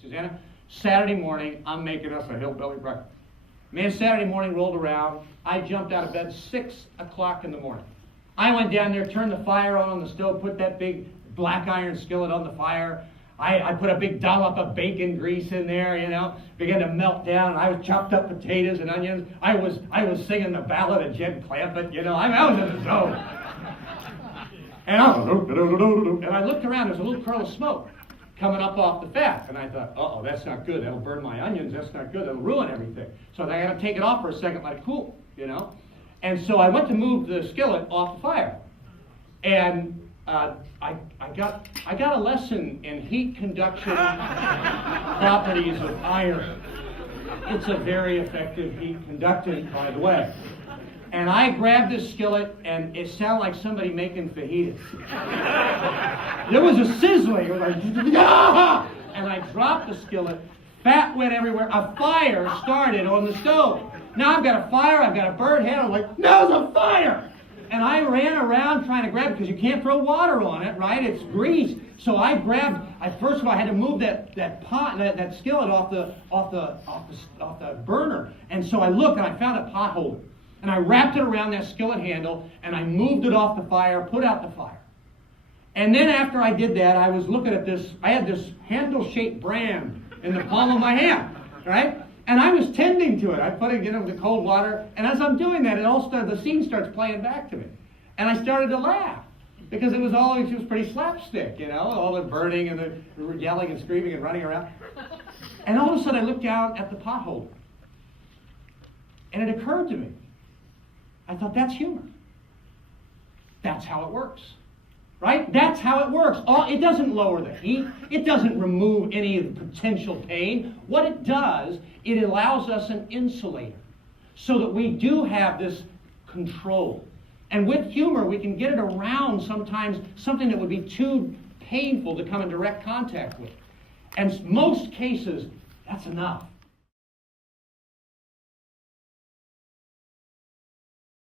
Susanna, Saturday morning, I'm making us a hillbilly breakfast. Man, Saturday morning rolled around. I jumped out of bed 6 o'clock in the morning. I went down there, turned the fire on the stove, put that big black iron skillet on the fire. I put a big dollop of bacon grease in there, began to melt down. I was chopped up potatoes and onions. I was singing the ballad of Jed Clampett, I was in the zone. And I looked around, there's a little curl of smoke coming up off the fat. And I thought, uh-oh, that's not good. That'll burn my onions. That's not good. That'll ruin everything. So I got to take it off for a second, let it cool, And so I went to move the skillet off the fire. And I got a lesson in heat conduction properties of iron. It's a very effective heat conductant, by the way. And I grabbed this skillet, and it sounded like somebody making fajitas. There was a sizzling. It was like, ah! And I dropped the skillet. Fat went everywhere. A fire started on the stove. Now I've got a fire. I've got a burnt hand. I'm like, no, there's a fire! And I ran around trying to grab it because you can't throw water on it, right? It's grease. So I first of all, I had to move that pot, that skillet off the burner. And so I looked and I found a potholder. And I wrapped it around that skillet handle and I moved it off the fire, put out the fire. And then after I did that, I was looking at this, I had this handle-shaped brand in the palm of my hand, right? And I was tending to it. I put it in the cold water, and as I'm doing that, the scene starts playing back to me. And I started to laugh, because it was pretty slapstick, all the burning and the yelling and screaming and running around. And all of a sudden I looked down at the potholder. And it occurred to me. I thought, that's humor. That's how it works. Right? That's how it works. It doesn't lower the heat. It doesn't remove any of the potential pain. What it does, it allows us an insulator so that we do have this control. And with humor, we can get it around sometimes something that would be too painful to come in direct contact with. And most cases, that's enough.